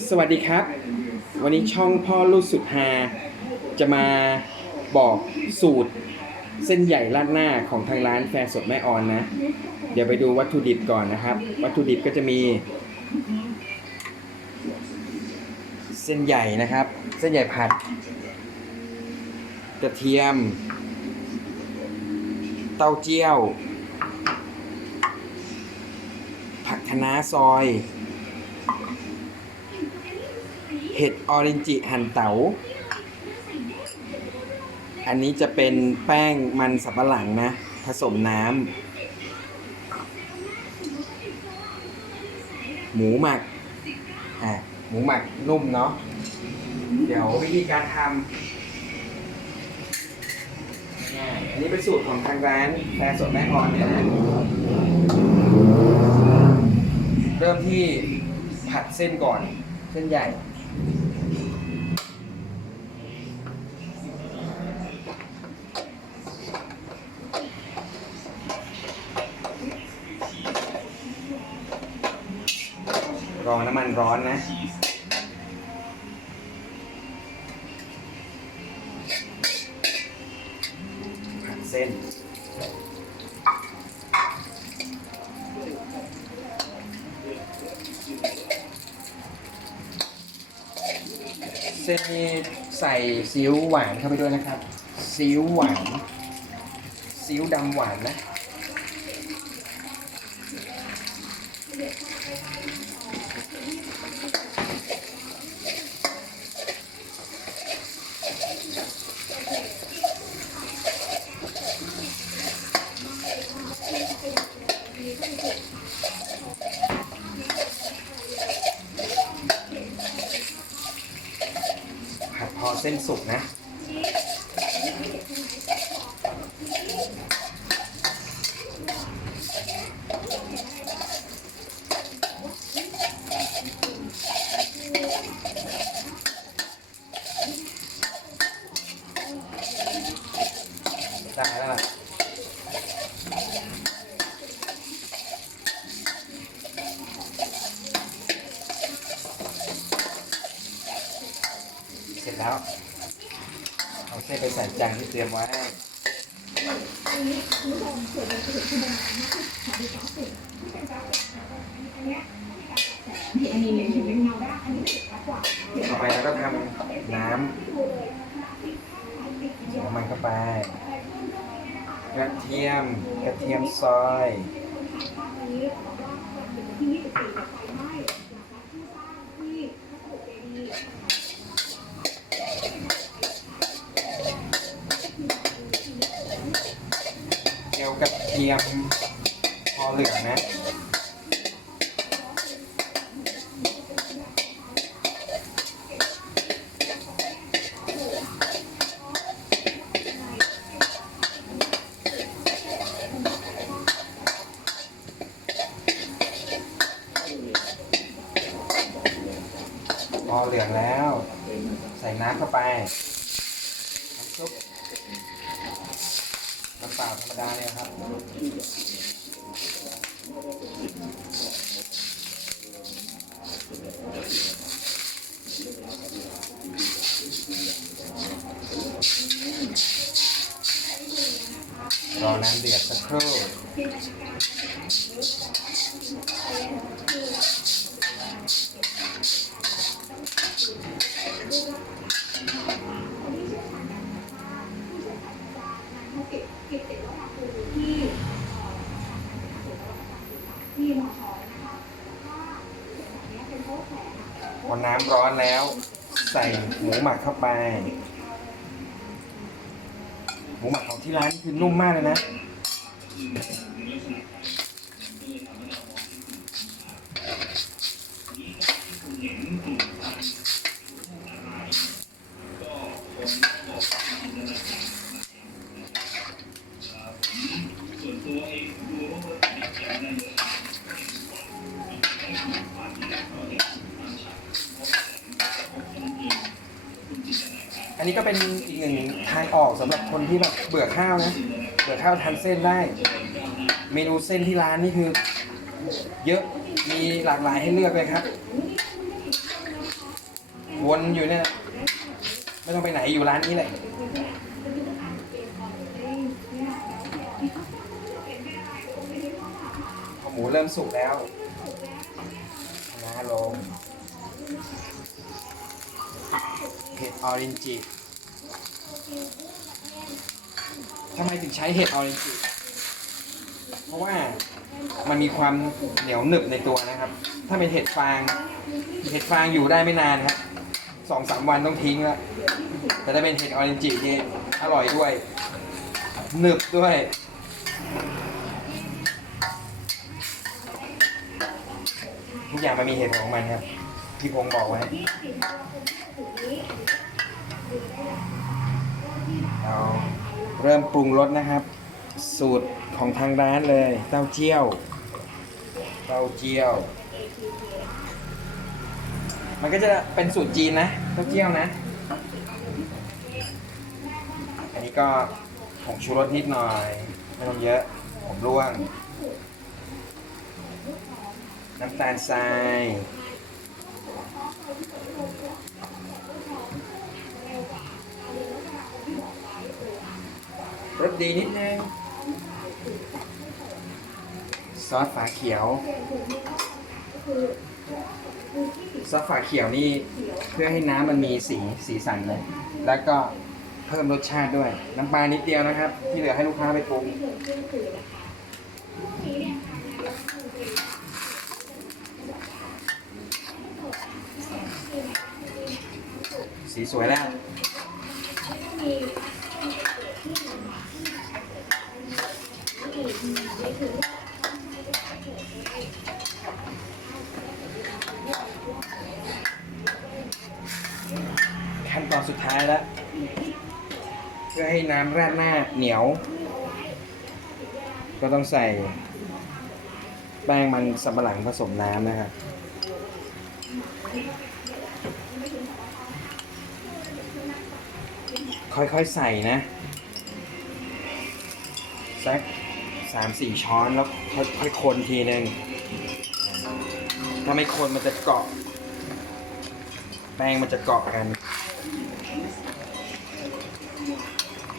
สวัสดีครับ วันนี้ช่องพ่อลูกสุดฮาจะมาบอกสูตรเส้นใหญ่ราดหน้าของทางร้านแฟร์สดแม่ออนนะ เดี๋ยวไปดูวัตถุดิบก่อนนะครับ วัตถุดิบก็จะมี เส้นใหญ่นะครับ เส้นใหญ่ผัด กระเทียม เต้าเจี้ยว ผักคะน้าซอย เห็ดออเรนจิหั่นเตา๋า อันนี้จะเป็นแป้งมันสับปะหลังนะ ผสมน้ำหมูหมัก อะ หมูหมักนุ่มเนาะ เดี๋ยววิธีการทำง่ายอันนี้เป็นสูตรของทางร้านแฟร์สดแม่อ่อนเนี่ยนะ เริ่มที่ผัดเส้นก่อน เส้นใหญ่ รอน้ำมันร้อนนะ ผัดเส้น เส้นนี้ใส่ซีอิ๊วหวานเข้าไปด้วยนะครับซีอิ๊วหวานซีอิ๊วดำหวานนะ สุกนะ ได้แล้วเสร็จแล้ว เอาเส้ไปใส่จานที่เตรียมไว้ต่อไปเราก็ทำน้ำน้ำมันเข้าไปกระเทียมกระเทียมซอย เจียว กระเทียมพอเหลืองนะพอเหลืองแล้ว ใส่น้ำเข้าไป น้ำซุปน้ำเปล่าธรรมดาเนี่ยครับรอน้ำเดือดสักครู่ พอน้ำร้อนแล้ว ใส่หมูหมักเข้าไป หมูหมักของที่ร้านคือนุ่มมากเลยนะ อันนี้ก็เป็นอีกหนึ่งทางออกสำหรับคนที่แบบเบื่อข้าวนะ เบื่อข้าวทานเส้นได้ เมนูเส้นที่ร้านนี่คือ เยอะ มีหลากหลายให้เลือกเลยครับ วนอยู่เนี่ย ไม่ต้องไปไหนอยู่ร้านนี้แหละหมูเริ่มสุกแล้ว ออรินจิทำไมถึงใช้เห็ดออรินจิเพราะว่ามันมีความเหนียวหนึบในตัวนะครับ ถ้าเป็นเห็ดฟาง เห็ดฟางอยู่ได้ไม่นานครับสองสามวันต้องทิ้งแล้วแต่ถ้าเป็นเห็ดออรินจินี่อร่อยด้วย หนึบด้วยทุกอย่างมันมีเหตุของมันครับ พี่พงศ์บอกไว้ เราเริ่มปรุงรสนะครับ สูตรของทางร้านเลยเต้าเจี้ยวเต้าเจี้ยว มันก็จะเป็นสูตรจีนนะเต้าเจี้ยวนะ อันนี้ก็ผงชูรสนิดหน่อยไม่ต้องเยอะผมร่วง น้ำตาลทราย รสดีนิดนึง ซอสฝาเขียว ซอสฝาเขียวนี่เพื่อให้น้ำมันมีสีสีสันเลย แล้วก็เพิ่มรสชาติด้วย น้ำปลานิดเดียวนะครับ ที่เหลือให้ลูกค้าไปปรุงสีสวยแล้ว ขั้นตอนสุดท้ายแล้ว เพื่อให้น้ำราดหน้าเหนียว ก็ต้องใส่ แป้งมันสำปะหลังผสมน้ำนะครับค่อยๆใส่นะสัก สามสี่ช้อนแล้วค่อยๆคนทีนึงถ้าไม่คนมันจะเกาะ แป้งมันจะเกาะกัน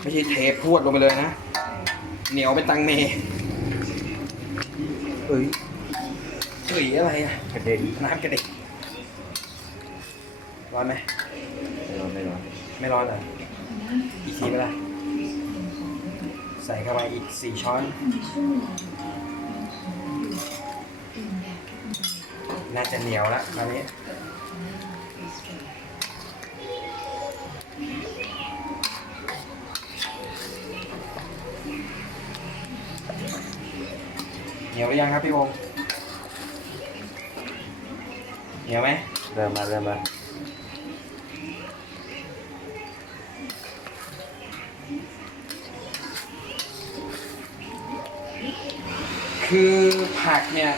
ไม่ใช่เทพรวดลงไปเลยนะ เหนียวเป็นตังเมเอ้ยเอ้ยอะไรอะกระเด็นน้ำกระเด็นร้อนไหมไม่ร้อนไม่ร้อนไม่ร้อนเหรออีกทีเปล่า ใส่เข้าไปอีกสี่ช้อน น่าจะเหนียวแล้วตอนนี้เหนียวหรือยังครับพี่วงเหนียวไหมเริ่มมาเริ่มมา คือผักเนี่ย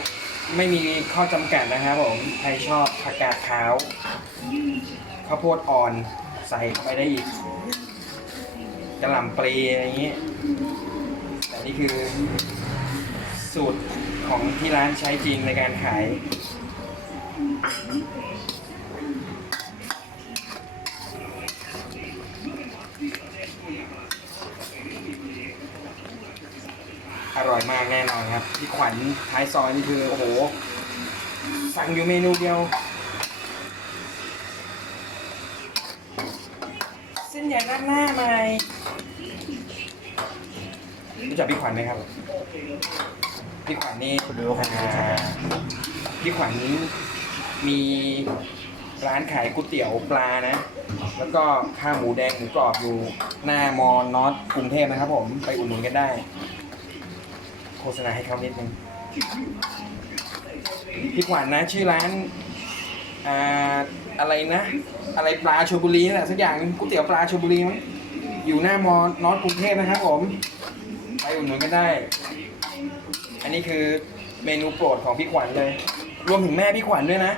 ไม่มีข้อจำกัดนะครับผม ใครชอบผักกาดขาวข้าวโพดอ่อนใส่เข้าไปได้อีกกระหล่ำปลีอะไรอย่างนี้ แต่นี่คือสูตรของที่ร้านใช้จริงในการขาย อร่อยมากแน่นอนครับพี่ขวัญท้ายซอยนี่คือโอ้โห สั่งอยู่เมนูเดียว เส้นใหญ่ราดหน้าไหมรู้จักพี่ขวัญไหมครับ พี่ขวัญนี่อ่าพี่ขวัญมีร้านขายก๋วยเตี๋ยวปลานะ แล้วก็ข้าวหมูแดงหมูกรอบอยู่หน้ามอนอตกรุงเทพนะครับผม ไปอุดหนุนกันได้โฆษณาให้เขานิดนึงพี่ขวัญนะ ชื่อร้านอ่าอะไรนะ อะไรปลาชลบุรีนี่แหละสักอย่างหนึ่งก๋วยเตี๋ยวปลาชลบุรีมั้งอยู่หน้ามอนอตกรุงเทพนะครับผมไปอุดหนุนกันได้ อันนี้คือเมนูโปรดของพี่ขวัญเลย รวมถึงแม่พี่ขวัญด้วยนะ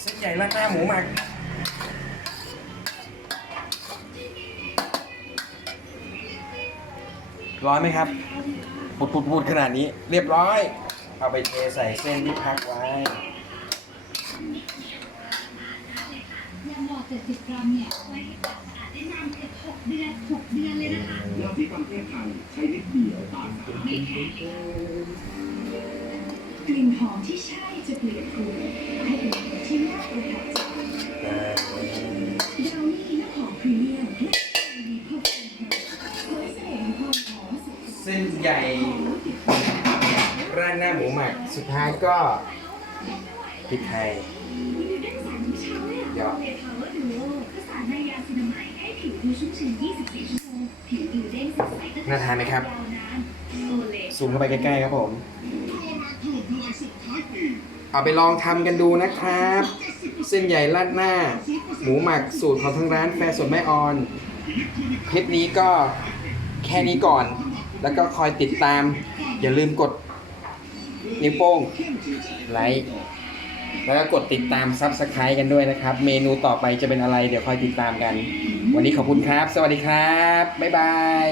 เส้นใหญ่ราดหน้าหมูหมัก ร้อยไหมครับปุดปุดปุดขนาดนี้ เรียบร้อย เอาไปเทใส่เส้นที่พักไว้70กรัมเนี่ยช่วยให้ความสะอาดได้นานเกือบ6เดือน6เดือนเลยนะคะยาสีฟันเทพไทยใช้นิดเดียวตามสารไม่แพงกลิ่นหอมที่ใช่จะเปลี่ยนคุณให้เป็นที่น่าประทับใจ หน้าหมูหมัก สุดท้ายก็พริกไทยมีดูด้านสารของเยเดี๋ยวอะน่าทานไหมครับยาวนานโอเลซูมเข้าไปใกล้ๆครับผม เอาไปลองทำกันดูนะครับ เส้นใหญ่ราดหน้า หมูหมักสูตรของทางร้านแฟร์สดแม่ออน คลิปนี้ก็แค่นี้ก่อน แล้วก็คอยติดตาม อย่าลืมกด นิ้วโป้งไลค์แล้วก็กดติดตามซับสไครต์กันด้วยนะครับ เมนูต่อไปจะเป็นอะไรเดี๋ยวคอยติดตามกัน วันนี้ขอบคุณครับ สวัสดีครับ บ๊ายบาย